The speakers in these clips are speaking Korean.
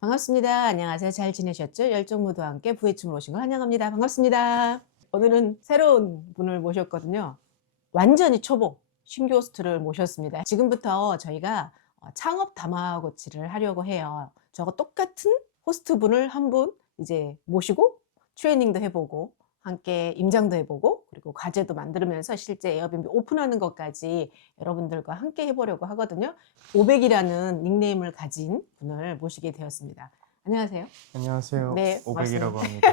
반갑습니다. 안녕하세요. 잘 지내셨죠? 열정 모두와 함께 부해춤을 오신 걸 환영합니다. 반갑습니다. 오늘은 새로운 분을 모셨거든요. 완전히 초보 신규 호스트를 모셨습니다. 지금부터 저희가 창업 다마고치를 하려고 해요. 저거 똑같은 호스트 분을 한 분 이제 모시고 트레이닝도 해보고 함께 임장도 해보고 그리고 과제도 만들면서 실제 에어비앤비 오픈하는 것까지 여러분들과 함께 해보려고 하거든요. 500이라는 닉네임을 가진 분을 모시게 되었습니다. 안녕하세요. 안녕하세요. 네, 반갑습니다. 500이라고 합니다.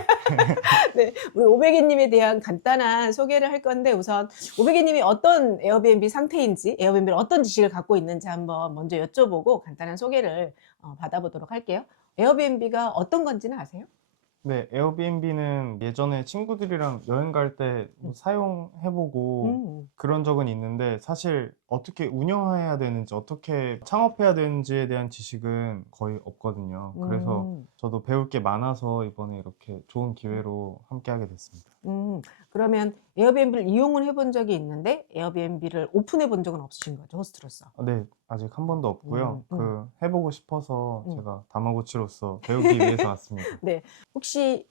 네, 우리 오백이님에 대한 간단한 소개를 할 건데 우선 오백이님이 어떤 에어비앤비 상태인지 에어비앤비를 어떤 지식을 갖고 있는지 한번 먼저 여쭤보고 간단한 소개를 받아보도록 할게요. 에어비앤비가 어떤 건지는 아세요? 네, 에어비앤비는 예전에 친구들이랑 여행 갈 때 사용해보고 음, 그런 적은 있는데 사실 어떻게 운영해야 되는지 어떻게 창업해야 되는지에 대한 지식은 거의 없거든요. 그래서 음, 저도 배울 게 많아서 이번에 이렇게 좋은 기회로 함께 하게 됐습니다. 그러면 에어비앤비를 이용을 해본 적이 있는데 에어비앤비를 오픈해 본 적은 없으신 거죠, 호스트로서? 네, 아직 한 번도 없고요. 음, 음, 해보고 싶어서 음. 제가 다마고치로서 배우기 위해서 왔습니다. 네, 혹시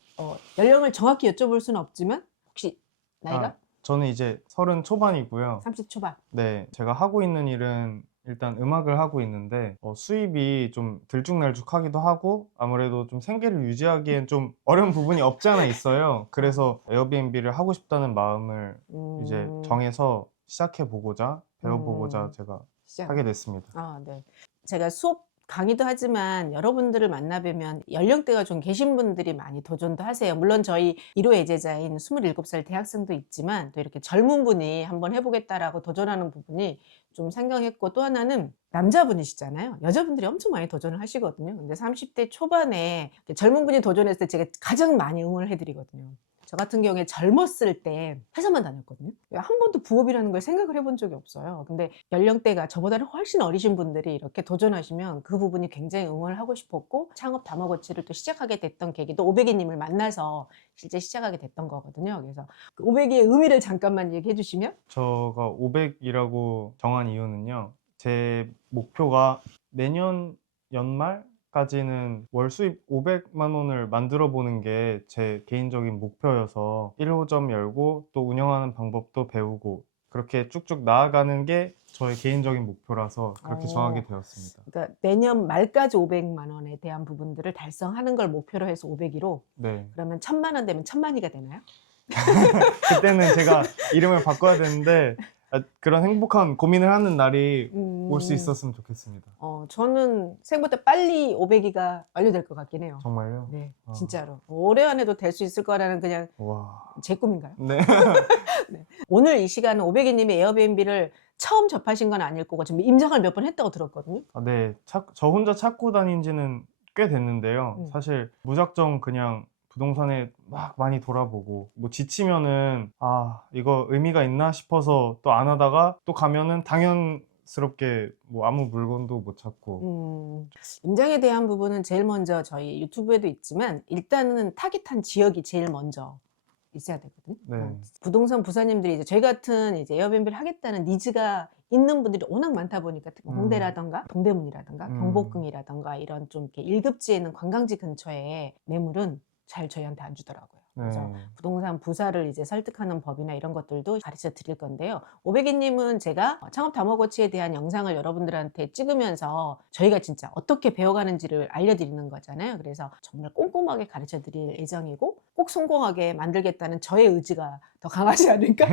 연령을 정확히 여쭤볼 수는 없지만 혹시 아, 나이가 저는 이제 30 초반이고요. 30 초반? 네, 제가 하고 있는 일은 일단 음악을 하고 있는데 수입이 좀 들쭉날쭉하기도 하고 아무래도 좀 생계를 유지하기엔 좀 어려운 부분이 없지 않아 있어요. 그래서 에어비앤비를 하고 싶다는 마음을 이제 음, 정해서 시작해 보고자 배워보고자 음, 제가 시작을. 하게 됐습니다. 아, 네. 제가 수업 강의도 하지만 여러분들을 만나뵈면 연령대가 좀 계신 분들이 많이 도전도 하세요. 물론 저희 1호 예제자인 27살 대학생도 있지만 또 이렇게 젊은 분이 한번 해보겠다라고 도전하는 부분이 좀 생경했고 또 하나는 남자분이시잖아요. 여자분들이 엄청 많이 도전을 하시거든요. 근데 30대 초반에 젊은 분이 도전했을 때 제가 가장 많이 응원을 해드리거든요. 저 같은 경우에 젊었을 때 회사만 다녔거든요. 한 번도 부업이라는 걸 생각을 해본 적이 없어요. 근데 연령대가 저보다는 훨씬 어리신 분들이 이렇게 도전하시면 그 부분이 굉장히 응원을 하고 싶었고 창업 다마고치를 또 시작하게 됐던 계기도 오백이님을 만나서 실제 시작하게 됐던 거거든요. 그래서 그 오백이의 의미를 잠깐만 얘기해 주시면. 제가 500이라고 정한 이유는요. 제 목표가 내년 연말까지는 월 수입 500만 원을 만들어 보는 게 제 개인적인 목표여서 1호점 열고 또 운영하는 방법도 배우고 그렇게 쭉쭉 나아가는 게 저의 개인적인 목표라서 그렇게 정하게 어, 되었습니다. 그러니까 내년 말까지 500만 원에 대한 부분들을 달성하는 걸 목표로 해서 500이로 네. 그러면 1000만 원 되면 1000만이가 되나요? 그때는 제가 이름을 바꿔야 되는데 그런 행복한 고민을 하는 날이 올 수 음, 있었으면 좋겠습니다. 저는 생각보다 빨리 500이가 완료될 것 같긴 해요. 정말요? 네, 아, 진짜로. 올해 안에도 될 수 있을 거라는 그냥 와. 제 꿈인가요? 네. 네. 오늘 이 시간은 오백이님이 에어비앤비를 처음 접하신 건 아닐 거고 지금 임장을 몇 번 했다고 들었거든요. 네. 저 혼자 찾고 다닌 지는 꽤 됐는데요. 음. 사실 무작정 그냥 부동산에 막 많이 돌아보고 뭐 지치면은 이거 의미가 있나 싶어서 또 안 하다가 또 가면은 당연스럽게 뭐 아무 물건도 못 찾고. 임장에 대한 부분은 제일 먼저 저희 유튜브에도 있지만 일단은 타깃한 지역이 제일 먼저 있어야 되거든요. 네. 부동산 부사님들이 이제 저희 같은 이제 에어비앤비를 하겠다는 니즈가 있는 분들이 워낙 많다 보니까 특히 음. 홍대라든가 동대문이라든가 음. 경복궁이라든가 이런 좀 이렇게 1급지에 있는 관광지 근처에 매물은 잘 저희한테 안 주더라고요. 그래서 네. 부동산 부사를 이제 설득하는 법이나 이런 것들도 가르쳐 드릴 건데요. 오백이님은 제가 창업 다마고치에 대한 영상을 여러분들한테 찍으면서 저희가 진짜 어떻게 배워가는지를 알려드리는 거잖아요. 그래서 정말 꼼꼼하게 가르쳐 드릴 예정이고 꼭 성공하게 만들겠다는 저의 의지가 더 강하지 않을까?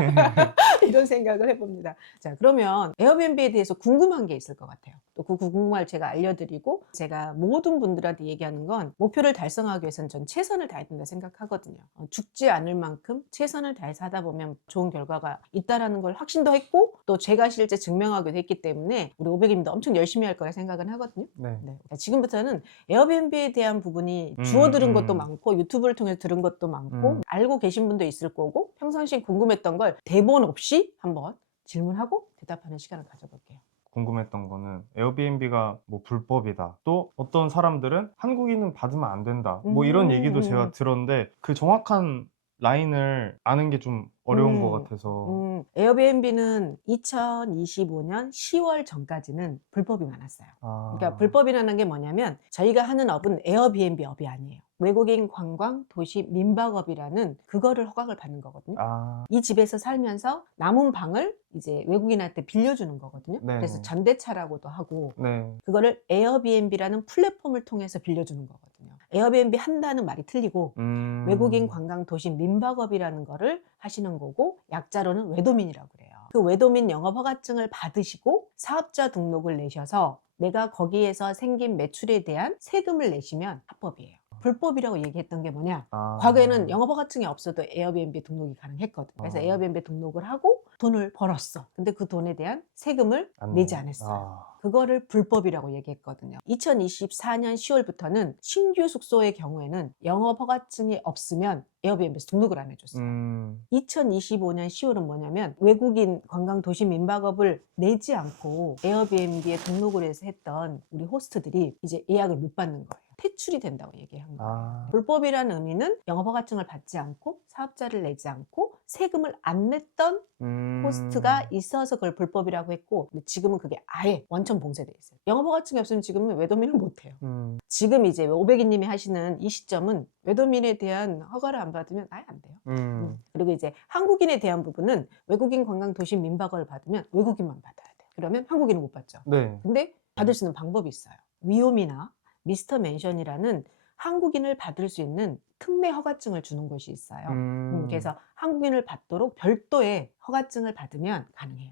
이런 생각을 해봅니다. 자, 그러면 에어비앤비에 대해서 궁금한 게 있을 것 같아요. 또 그 궁금할 제가 알려드리고 제가 모든 분들한테 얘기하는 건 목표를 달성하기 위해서는 전 최선을 다해야 된다 생각하거든요. 죽지 않을 만큼 최선을 다해서 하다 보면 좋은 결과가 있다라는 걸 확신도 했고 또 제가 실제 증명하기도 했기 때문에 우리 오백님도 엄청 열심히 할 거라 생각은 하거든요. 네. 네. 자, 지금부터는 에어비앤비에 대한 부분이 주워 음. 들은 것도 음. 많고 유튜브를 통해서 들은 것도 많고 음. 알고 계신 분도 있을 거고 평상시에 궁금했던 걸 대본 없이 한번 질문하고 대답하는 시간을 가져볼게요. 궁금했던 거는 에어비앤비가 뭐 불법이다. 또 어떤 사람들은 한국인은 받으면 안 된다. 뭐 이런 얘기도 제가 음. 들었는데 그 정확한 라인을 아는 게 좀 어려운 것 같아서. 에어비앤비는 2025년 10월 전까지는 불법이 많았어요. 그러니까 불법이라는 게 뭐냐면 저희가 하는 업은 에어비앤비 업이 아니에요. 외국인 관광 도시 민박업이라는 그거를 허가를 받는 거거든요. 아, 이 집에서 살면서 남은 방을 이제 외국인한테 빌려주는 거거든요. 네. 그래서 전대차라고도 하고 네. 그거를 에어비앤비라는 플랫폼을 통해서 빌려주는 거거든요. 에어비앤비 한다는 말이 틀리고 외국인 관광 도시 민박업이라는 거를 하시는 거고 약자로는 외도민이라고 그래요. 그 외도민 영업 허가증을 받으시고 사업자 등록을 내셔서 내가 거기에서 생긴 매출에 대한 세금을 내시면 합법이에요. 불법이라고 얘기했던 게 뭐냐? 과거에는 영업 허가증이 없어도 에어비앤비 등록이 가능했거든. 그래서 에어비앤비 등록을 하고 돈을 벌었어. 근데 그 돈에 대한 세금을 내지 않았어요. 그거를 불법이라고 얘기했거든요. 2024년 10월부터는 신규 숙소의 경우에는 영업 허가증이 없으면 에어비앤비에서 등록을 안 해줬어요. 2025년 10월은 뭐냐면 외국인 관광 도시 민박업을 내지 않고 에어비앤비에 등록을 해서 했던 우리 호스트들이 이제 예약을 못 받는 거예요. 퇴출이 된다고 얘기한 거예요. 불법이라는 의미는 영업허가증을 받지 않고 사업자를 내지 않고 세금을 안 냈던 호스트가 있어서 그걸 불법이라고 했고 근데 지금은 그게 아예 완전 봉쇄돼 있어요. 영업허가증이 없으면 지금은 외도민은 못해요. 지금 이제 500인님이 하시는 이 시점은 외도민에 대한 허가를 안 받으면 아예 안 돼요. 그리고 이제 한국인에 대한 부분은 외국인 관광 도시 민박업을 받으면 외국인만 받아야 돼요. 그러면 한국인은 못 받죠. 네. 근데 받을 수 있는 방법이 있어요. 위홈이나 미스터 맨션이라는 한국인을 받을 수 있는 특례 허가증을 주는 곳이 있어요. 그래서 한국인을 받도록 별도의 허가증을 받으면 가능해요.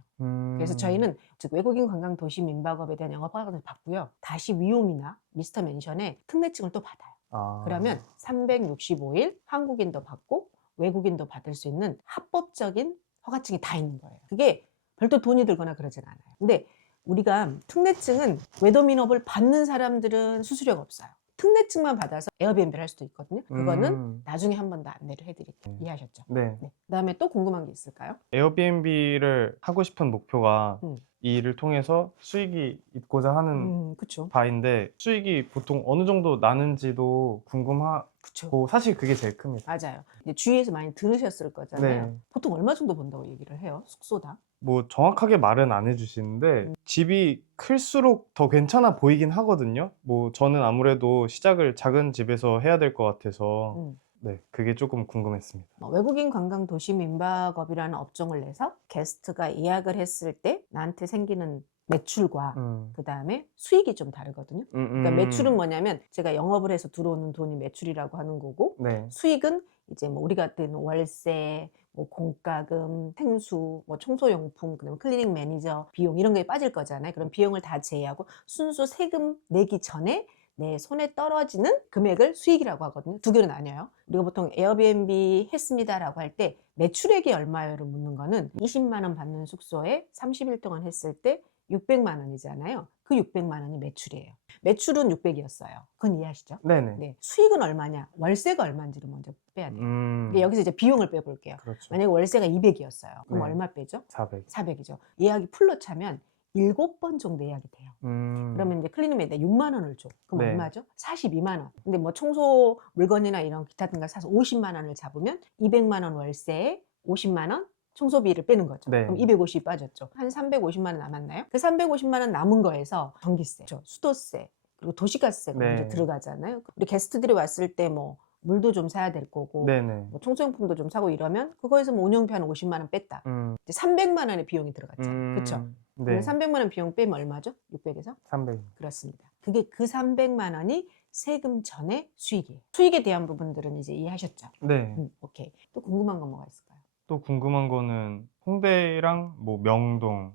그래서 저희는 즉 외국인 관광 도시 민박업에 대한 영업 허가증을 받고요. 다시 위홈이나 미스터 맨션에 특례증을 또 받아요. 그러면 365일 한국인도 받고 외국인도 받을 수 있는 합법적인 허가증이 다 있는 거예요. 그게 별도 돈이 들거나 그러진 않아요. 근데 우리가 특례증은 외도민업을 받는 사람들은 수수료가 없어요. 특례증만 받아서 에어비앤비를 할 수도 있거든요. 그거는 나중에 한 번 더 안내를 해드릴게요. 이해하셨죠? 네. 그다음에 또 궁금한 게 있을까요? 에어비앤비를 하고 싶은 목표가 이 일을 통해서 수익이 있고자 하는 그쵸. 바인데 수익이 보통 어느 정도 나는지도 궁금하고 그쵸. 사실 그게 제일 큽니다. 맞아요. 이제 주위에서 많이 들으셨을 거잖아요. 네. 보통 얼마 정도 번다고 얘기를 해요? 숙소당? 뭐 정확하게 말은 안 해주시는데 집이 클수록 더 괜찮아 보이긴 하거든요. 뭐 저는 아무래도 시작을 작은 집에서 해야 될 것 같아서 네, 그게 조금 궁금했습니다. 외국인 관광 도시 민박업이라는 업종을 내서 게스트가 예약을 했을 때 나한테 생기는 매출과 그 다음에 수익이 좀 다르거든요. 그러니까 매출은 뭐냐면 제가 영업을 해서 들어오는 돈이 매출이라고 하는 거고 네. 수익은 이제 뭐 우리가 듣는 월세, 뭐 공과금, 생수, 뭐 청소용품, 그다음에 클리닝 매니저 비용 이런 게 빠질 거잖아요. 그럼 비용을 다 제외하고 순수 세금 내기 전에 내 손에 떨어지는 금액을 수익이라고 하거든요. 두 개로 나뉘어요. 우리가 보통 에어비앤비 했습니다라고 할 때 매출액이 얼마요를 묻는 거는 20만 원 받는 숙소에 30일 동안 했을 때 600만 원이잖아요. 그 600만 원이 매출이에요. 매출은 600이었어요. 그건 이해하시죠? 네네. 네. 수익은 얼마냐? 월세가 얼마인지를 먼저 빼야 돼요. 근데 여기서 이제 비용을 빼볼게요. 그렇죠. 만약에 월세가 200이었어요. 그럼 네. 얼마 빼죠? 400. 400이죠. 예약이 풀로 차면 7번 정도 예약이 돼요. 그러면 이제 클리닝맨에 6만 원을 줘. 그럼 네. 얼마죠? 42만 원. 근데 뭐 청소 물건이나 이런 기타 등을 사서 50만 원을 잡으면 200만 원 월세에 50만 원 청소비를 빼는 거죠. 네. 그럼 250이 빠졌죠. 한 350만 원 남았나요? 그 350만 원 남은 거에서 전기세, 수도세, 그리고 도시가스세가 네. 먼저 들어가잖아요. 우리 게스트들이 왔을 때 뭐 물도 좀 사야 될 거고 네네. 뭐 청소용품도 좀 사고 이러면 그거에서 뭐 운영비 한 50만 원 뺐다. 이제 300만 원의 비용이 들어갔죠. 그렇죠? 네. 그러면 300만 원 비용 빼면 얼마죠? 600에서? 300. 그렇습니다. 그게 그 300만 원이 세금 전의 수익이에요. 수익에 대한 부분들은 이제 이해하셨죠? 네. 오케이. 또 궁금한 건 뭐가 있을까요? 또 궁금한 거는 홍대랑 뭐 명동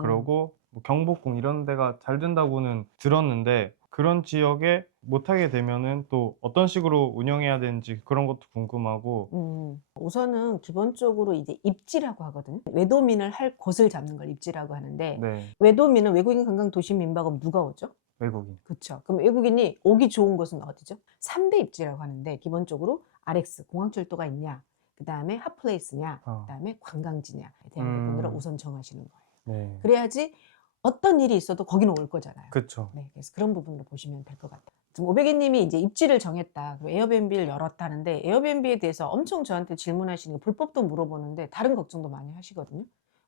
그러고 뭐 경복궁 이런 데가 잘 된다고는 들었는데 그런 지역에 못하게 되면은 또 어떤 식으로 운영해야 되는지 그런 것도 궁금하고 우선은 기본적으로 이제 입지라고 하거든요. 외도민을 할 곳을 잡는 걸 입지라고 하는데 네. 외도민은 외국인 관광 도시 민박업 누가 오죠? 외국인. 그렇죠. 그럼 외국인이 오기 좋은 곳은 어디죠? 3대 입지라고 하는데 기본적으로 RX 공항철도가 있냐, 그 다음에 핫플레이스냐, 그 다음에 관광지냐에 대한 부분으로 우선 정하시는 거예요. 네. 그래야지 어떤 일이 있어도 거기는 올 거잖아요. 그렇죠. 네, 그래서 그런 부분으로 보시면 될 것 같아요. 지금 오백이님이 이제 입지를 정했다. 그리고 에어비앤비를 열었다는데 에어비앤비에 대해서 엄청 저한테 질문하시는 게 불법도 물어보는데 다른 걱정도 많이 하시거든요.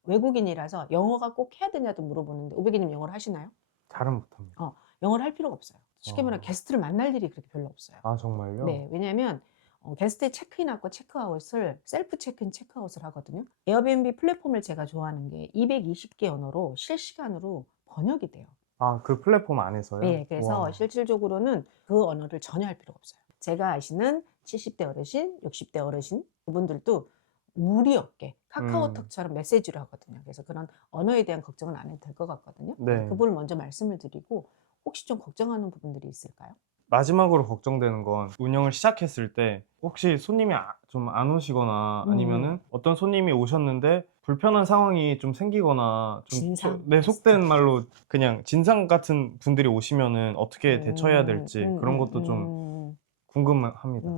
외국인이라서 영어가 꼭 해야 되냐도 물어보는데 오백이님 영어를 하시나요? 잘은 못합니다. 영어를 할 필요가 없어요. 쉽게 말하면 어. 게스트를 만날 일이 그렇게 별로 없어요. 아, 정말요? 네, 왜냐하면 게스트의 체크인아웃과 체크아웃을 셀프 체크인 체크아웃을 하거든요. 에어비앤비 플랫폼을 제가 좋아하는 게 220개 언어로 실시간으로 번역이 돼요. 아, 그 플랫폼 안에서요? 네, 그래서 와. 실질적으로는 그 언어를 전혀 할 필요가 없어요. 제가 아시는 70대 어르신, 60대 어르신 그분들도 무리 없게 카카오톡처럼 메시지를 하거든요. 그래서 그런 언어에 대한 걱정은 안 해도 될 것 같거든요. 네. 그분을 먼저 말씀을 드리고 혹시 좀 걱정하는 부분들이 있을까요? 마지막으로 걱정되는 건 운영을 시작했을 때 혹시 손님이 좀 안 오시거나 아니면은 어떤 손님이 오셨는데 불편한 상황이 좀 생기거나 좀 진상 네, 속된 게스트. 말로 그냥 진상 같은 분들이 오시면은 어떻게 대처해야 될지 그런 것도 좀 궁금합니다.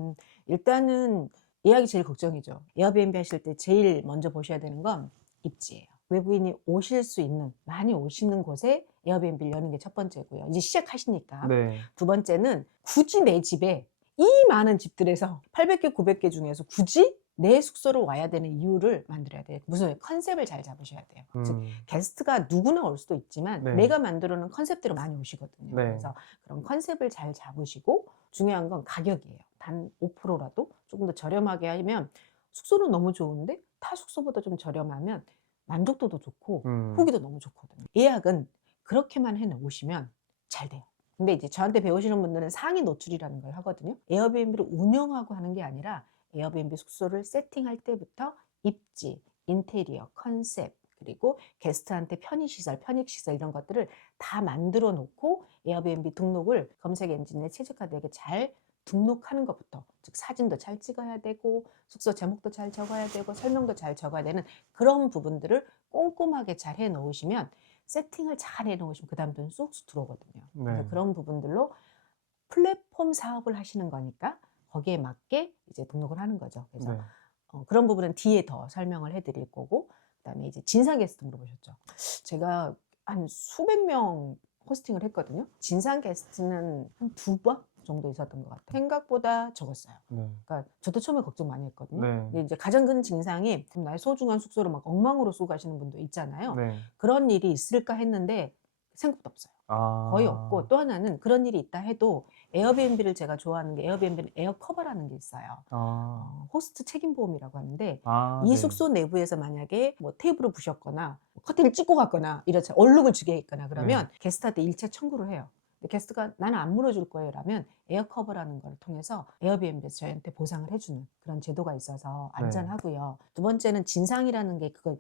일단은 예약이 제일 걱정이죠. 에어비앤비 하실 때 제일 먼저 보셔야 되는 건 입지예요. 외국인이 오실 수 있는, 많이 오시는 곳에 에어비앤비를 여는 게 첫 번째고요. 이제 시작하시니까. 네. 두 번째는 굳이 내 집에 이 많은 집들에서 800개, 900개 중에서 굳이 내 숙소로 와야 되는 이유를 만들어야 돼요. 무슨 컨셉을 잘 잡으셔야 돼요. 즉 게스트가 누구나 올 수도 있지만 네. 내가 만들어 놓은 컨셉대로 많이 오시거든요. 네. 그래서 그런 컨셉을 잘 잡으시고 중요한 건 가격이에요. 단 5%라도 조금 더 저렴하게 하면 숙소는 너무 좋은데 타 숙소보다 좀 저렴하면 만족도도 좋고 후기도 너무 좋거든요. 예약은 그렇게만 해 놓으시면 잘 돼요. 근데 이제 저한테 배우시는 분들은 상위 노출이라는 걸 하거든요. 에어비앤비를 운영하고 하는 게 아니라 에어비앤비 숙소를 세팅할 때부터 입지, 인테리어, 컨셉, 그리고 게스트한테 편의시설, 편익시설 이런 것들을 다 만들어 놓고 에어비앤비 등록을 검색 엔진에 최적화되게 잘 등록하는 것부터, 즉 사진도 잘 찍어야 되고 숙소 제목도 잘 적어야 되고 설명도 잘 적어야 되는 그런 부분들을 꼼꼼하게 잘 해 놓으시면 세팅을 잘 해 놓으시면 그 다음부터는 쑥쑥 들어오거든요. 그래서 네. 그런 부분들로 플랫폼 사업을 하시는 거니까 거기에 맞게 이제 등록을 하는 거죠. 그래서 네. 그런 부분은 뒤에 더 설명을 해드릴 거고, 그다음에 이제 진상 게스트 물어보셨죠. 제가 한 수백 명 호스팅을 했거든요. 진상 게스트는 한 2번 정도 있었던 것 같아요. 생각보다 적었어요. 네. 그러니까 저도 처음에 걱정 많이 했거든요. 네. 근데 이제 가장 큰 진상이 나의 소중한 숙소를 막 엉망으로 쓰고 가시는 분도 있잖아요. 네. 그런 일이 있을까 했는데 생각보다 없어요. 거의 없고, 또 하나는 그런 일이 있다 해도 에어비앤비를 제가 좋아하는 게 에어비앤비는 에어커버라는 게 있어요. 호스트 책임보험이라고 하는데 이 네. 숙소 내부에서 만약에 뭐 테이블을 부셨거나 커튼을 찍고 갔거나 이렇죠. 얼룩을 주게 했거나 그러면 게스트한테 일체 청구를 해요. 근데 게스트가 나는 안 물어줄 거예요 라면 에어커버라는 걸 통해서 에어비앤비에서 저희한테 보상을 해주는 그런 제도가 있어서 안전하고요. 두 번째는 진상이라는 게 그걸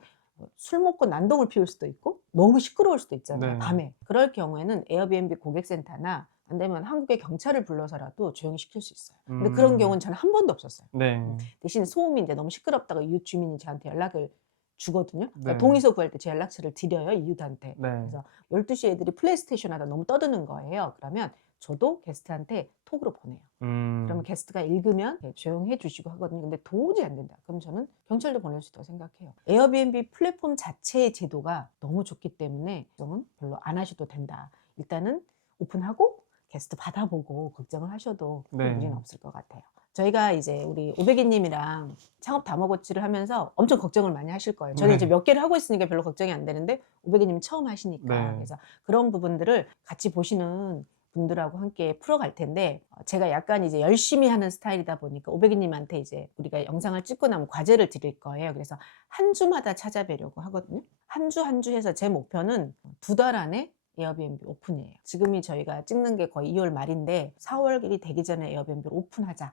술 먹고 난동을 피울 수도 있고 너무 시끄러울 수도 있잖아요. 네. 밤에. 그럴 경우에는 에어비앤비 고객센터나 안 되면 한국의 경찰을 불러서라도 조용히 시킬 수 있어요. 근데 그런 경우는 저는 한 번도 없었어요. 네. 대신 소음이 이제 너무 시끄럽다고 이웃 주민이 저한테 연락을 주거든요. 그러니까 네. 동의서 구할 때 제 연락처를 드려요, 이웃한테. 네. 그래서 12시 애들이 플레이스테이션 하다 너무 떠드는 거예요. 그러면 저도 게스트한테 톡으로 보내요. 그러면 게스트가 읽으면 조용히 해주시고 하거든요. 근데 도저히 안 된다. 그럼 저는 경찰도 보낼 수 있다고 생각해요. 에어비앤비 플랫폼 자체의 제도가 너무 좋기 때문에 걱정은 별로 안 하셔도 된다. 일단은 오픈하고 게스트 받아보고 걱정을 하셔도 큰 무리는 없을 것 같아요. 저희가 이제 우리 오백이님이랑 창업 다먹어치를 하면서 엄청 걱정을 많이 하실 거예요. 저는 이제 몇 개를 하고 있으니까 별로 걱정이 안 되는데 오백이님은 처음 하시니까. 그래서 그런 부분들을 같이 보시는 분들하고 함께 풀어갈 텐데 제가 약간 이제 열심히 하는 스타일이다 보니까 오백이님한테 이제 우리가 영상을 찍고 나면 과제를 드릴 거예요. 그래서 한 주마다 찾아뵈려고 하거든요. 한 주 한 주 해서 제 목표는 2달 안에 에어비앤비 오픈이에요. 지금이 저희가 찍는 게 거의 2월 말인데 4월이 되기 전에 에어비앤비를 오픈하자.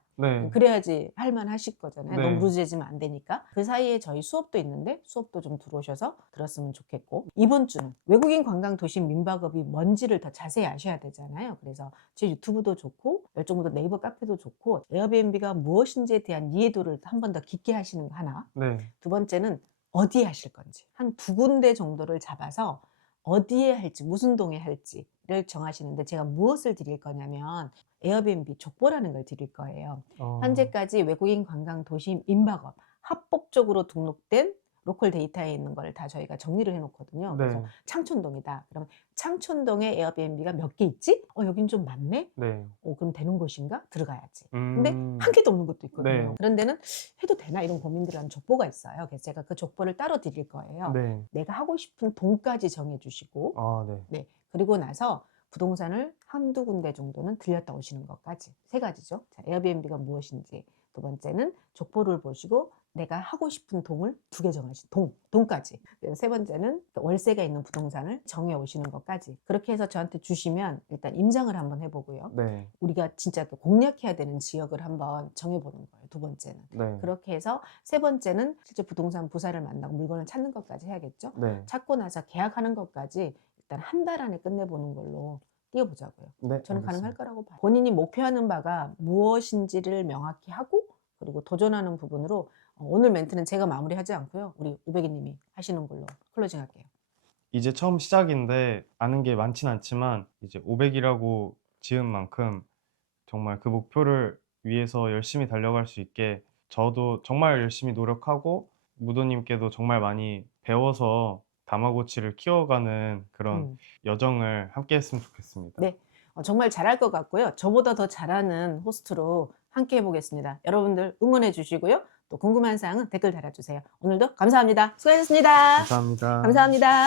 그래야지 할만하실 거잖아요. 너무 루즈해지면 안 되니까. 그 사이에 저희 수업도 있는데 수업도 좀 들어오셔서 들었으면 좋겠고, 이번 주는 외국인 관광 도심 민박업이 뭔지를 더 자세히 아셔야 되잖아요. 그래서 제 유튜브도 좋고 열정부도 네이버 카페도 좋고 에어비앤비가 무엇인지에 대한 이해도를 한 번 더 깊게 하시는 거 하나. 두 번째는 어디에 하실 건지 한 2군데 정도를 잡아서 어디에 할지 무슨 동에 할지를 정하시는데 제가 무엇을 드릴 거냐면 에어비앤비 족보라는 걸 드릴 거예요. 현재까지 외국인 관광 도시 민박업 합법적으로 등록된 로컬 데이터에 있는 걸 다 저희가 정리를 해 놓거든요. 네. 그래서 창촌동이다. 그러면 창촌동에 에어비앤비가 몇 개 있지? 여긴 좀 많네. 네. 그럼 되는 곳인가? 들어가야지. 근데 한 개도 없는 것도 있거든요. 네. 그런 데는 해도 되나 이런 고민들을 하는 족보가 있어요. 그래서 제가 그 족보를 따로 드릴 거예요. 네. 내가 하고 싶은 동까지 정해 주시고 아, 네. 네. 그리고 나서 부동산을 한두 군데 정도는 들렸다 오시는 것까지. 세 가지죠. 자, 에어비앤비가 무엇인지. 두 번째는 족보를 보시고 내가 하고 싶은 동을 두 개 정하신 동까지. 그리고 세 번째는 월세가 있는 부동산을 정해 오시는 것까지. 그렇게 해서 저한테 주시면 일단 임장을 한번 해보고요. 네. 우리가 진짜 공략해야 되는 지역을 한번 정해보는 거예요. 두 번째는. 네. 그렇게 해서 세 번째는 실제 부동산 부사를 만나고 물건을 찾는 것까지 해야겠죠. 네. 찾고 나서 계약하는 것까지 일단 한 달 안에 끝내보는 걸로 뛰어보자고요. 네. 저는 가능할 알겠습니다. 거라고 봐요. 본인이 목표하는 바가 무엇인지를 명확히 하고 그리고 도전하는 부분으로 오늘 멘트는 제가 마무리하지 않고요. 우리 우백이님이 하시는 걸로 클로징 할게요. 이제 처음 시작인데 아는 게 많진 않지만 이제 500이라고 지은 만큼 정말 그 목표를 위해서 열심히 달려갈 수 있게 저도 정말 열심히 노력하고 무도님께도 정말 많이 배워서 다마고치를 키워가는 그런 여정을 함께 했으면 좋겠습니다. 네. 정말 잘할 것 같고요. 저보다 더 잘하는 호스트로 함께 해보겠습니다. 여러분들 응원해 주시고요. 또 궁금한 사항은 댓글 달아주세요. 오늘도 감사합니다. 수고하셨습니다. 감사합니다. 감사합니다.